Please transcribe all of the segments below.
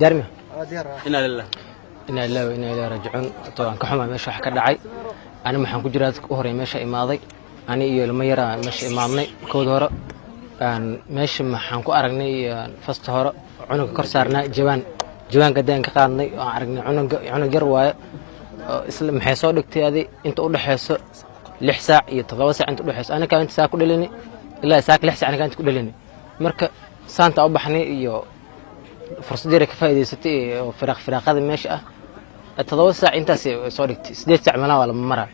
جرمي إنا لله وإنا إليه راجعون. طبعا كحما ماشي wax ka dhacay أنا maxaan ku jiraa dadka u horeey meesha imaaday ani iyo ilmo yar aan meesha imaadnay kood hore aan meesha maxaan ku aragnay fast hore cunuga kor saarnaa jawaanka daan ka qaadnay oo aragnay cunug yar waaye isla maxay soo dhigtay inta u dhaxayso 6 saac iyo 7 saac inta u dhaxayso aniga inta saac ku dhalini ilaa saac 6 saac aniga inta ku dhalini marka saanta u baxnay iyo fursad yar ka faa'iideysatay oo firaaqada meesha ah 7 saac intaas soo dhigtay 8 saac malaa wala maraa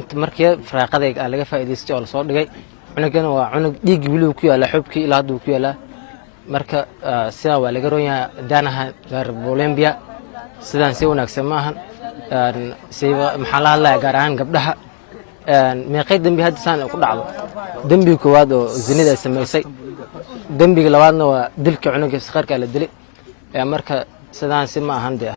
inta markii firaaqadayga laga faa'iideystay oo la soo dhigay cunugana waa cunug dhiig wili ku yaala xubkii ilaa hadda ku yaala marka sida waa laga roonyaa daanaha gaar Bolambia sidaan si wanaagsan ma ahan siiba maxaa la hadlayaa gaar ahaan gabdhaha meeqay dambi hadda saan ku dhacdo dambiga koowaad oo zinada sameysay dambiga labaadna waa dilka cunuga saqarka la dilay marka sidaan si ma ahan